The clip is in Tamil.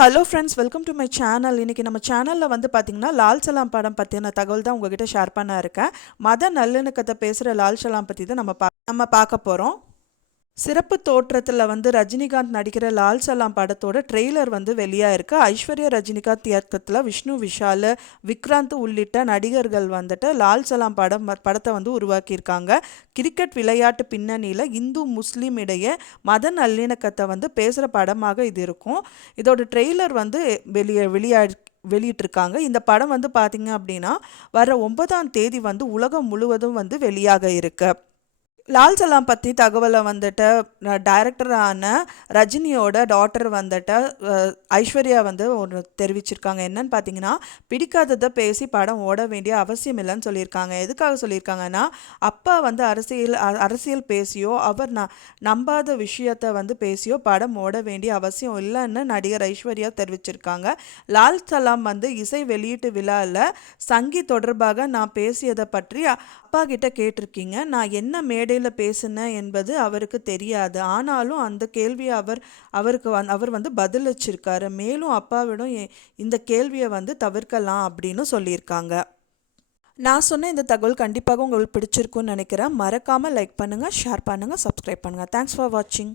Hello friends, welcome to my channel. இன்றைக்கி நம்ம சேனலில் வந்து பார்த்திங்கன்னா லால் சலாம் படம் பற்றின தகவல் தான் உங்ககிட்ட ஷேர் பண்ண இருக்கேன். மத நல்லிணக்கத்தை பேசுகிற லால் சலாம் பற்றி தான் நம்ம பார்க்க போகிறோம். சிறப்பு தோற்றத்தில் வந்து ரஜினிகாந்த் நடிக்கிற லால் சலாம் படத்தோட ட்ரெய்லர் வந்து வெளியாக இருக்குது. ஐஸ்வர்யா ரஜினிகாந்த் இயக்கத்தில் விஷ்ணு விஷால், விக்ராந்த் உள்ளிட்ட நடிகர்கள் வந்துட்டு லால் சலாம் படத்தை வந்து உருவாக்கியிருக்காங்க. கிரிக்கெட் விளையாட்டு பின்னணியில் இந்து முஸ்லீம் இடையே மத நல்லிணக்கத்தை வந்து பேசுகிற படமாக இது இருக்கும். இதோட ட்ரெய்லர் வந்து வெளியிட்டிருக்காங்க. இந்த படம் வந்து பார்த்திங்க அப்படின்னா வர 9ஆம் தேதி வந்து உலகம் முழுவதும் வந்து வெளியாக இருக்கு. லால் சலாம் பற்றி தகவலை வந்துட்டு டைரக்டரான ரஜினியோட டாட்டர் வந்துட்டு ஐஸ்வர்யா வந்து ஒன்று தெரிவிச்சிருக்காங்க. என்னன்னு பார்த்தீங்கன்னா, பிடிக்காததை பேசி படம் ஓட வேண்டிய அவசியம் இல்லைன்னு சொல்லியிருக்காங்க. எதுக்காக சொல்லியிருக்காங்கன்னா, அப்பா வந்து அரசியல் பேசியோ அவர் நம்பாத விஷயத்தை வந்து பேசியோ படம் ஓட வேண்டிய அவசியம் இல்லைன்னு நடிகர் ஐஸ்வர்யா தெரிவிச்சிருக்காங்க. லால் சலாம் வந்து இசை வெளியீட்டு விழாவில் சங்கி தொடர்பாக நான் பேசியதை பற்றி அப்பா கிட்ட கேட்டிருக்கீங்க. நான் என்ன மேடையில் பேசினேன் என்பது அவருக்கு தெரியாது. ஆனாலும் அந்த கேள்வியை அவர் வந்து பதிலளிச்சிருக்காரு. மேலும் அப்பாவிடம் இந்த கேள்வியை வந்து தவிர்க்கலாம் அப்படின்னு சொல்லியிருக்காங்க. நான் சொன்ன இந்த தகவல் கண்டிப்பாக உங்களுக்கு பிடிச்சிருக்குன்னு நினைக்கிறேன். மறக்காமல் லைக் பண்ணுங்கள், ஷேர் பண்ணுங்கள், சப்ஸ்கிரைப் பண்ணுங்கள். தேங்க்ஸ் ஃபார் வாட்சிங்.